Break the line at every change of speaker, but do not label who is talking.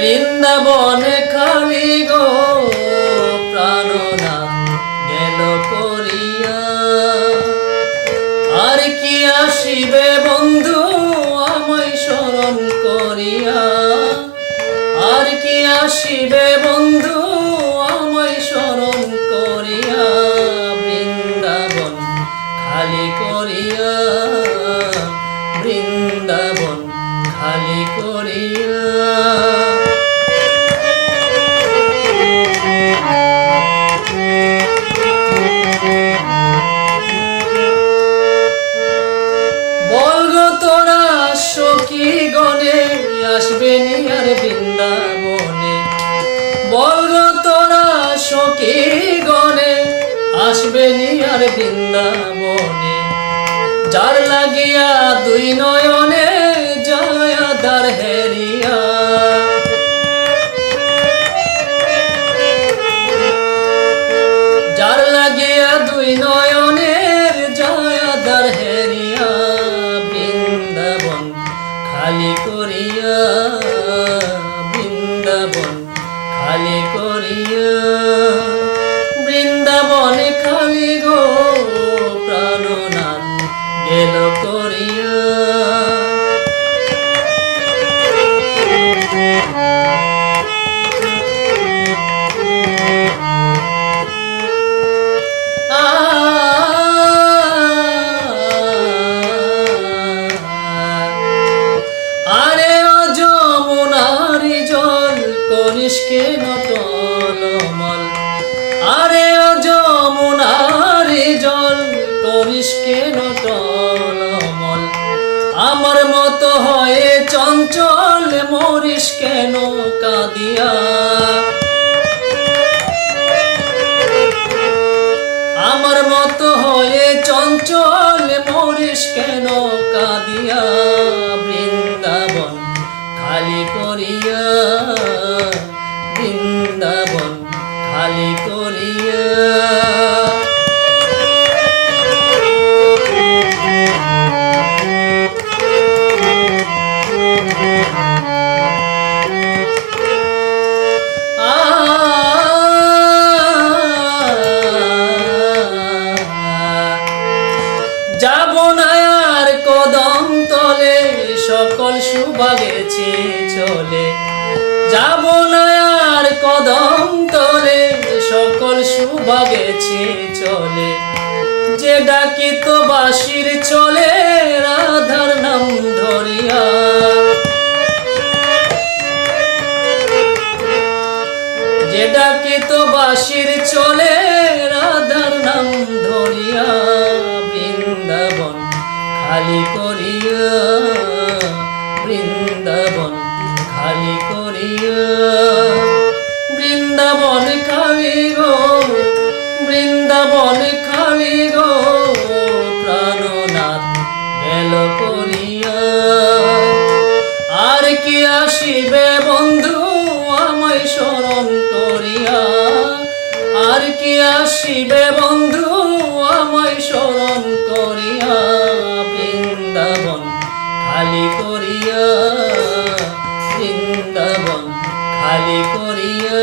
বৃন্দাবনে খালি গো, প্রাণনাম গেল করিয়া। আর কি আসিবে বন্ধু আমায় স্মরণ করিয়া? আর কি আসিবে বন্ধু আসবে আর বৃন্দাবনে। বলগ তোরা সখী গণে আসবে আর বৃন্দাবনে। যার লাগিয়া দুই নয়নে কেন আরে জল আমার মতো হয়ে চঞ্চল মরিস কেন কাঁদিয়া? আমার মতো হয়ে চঞ্চল মরিস কেন কাঁদিয়া? সকল সুভাগেছে চলে। যাব না আর কদম তলে, সকল সুভাগেছে চলে। যে ডাকি তো বাসির চলে, রাধার নাম ধরিয়া। যে ডাকে তো বাসির চলে, রাধার নাম ধরিয়া। বৃন্দাবন খালি আর কি আসিবে বন্ধু? আমায় স্মরণ করিয়া বৃন্দাবন খালি করিয়া বৃন্দাবন খালি করিয়া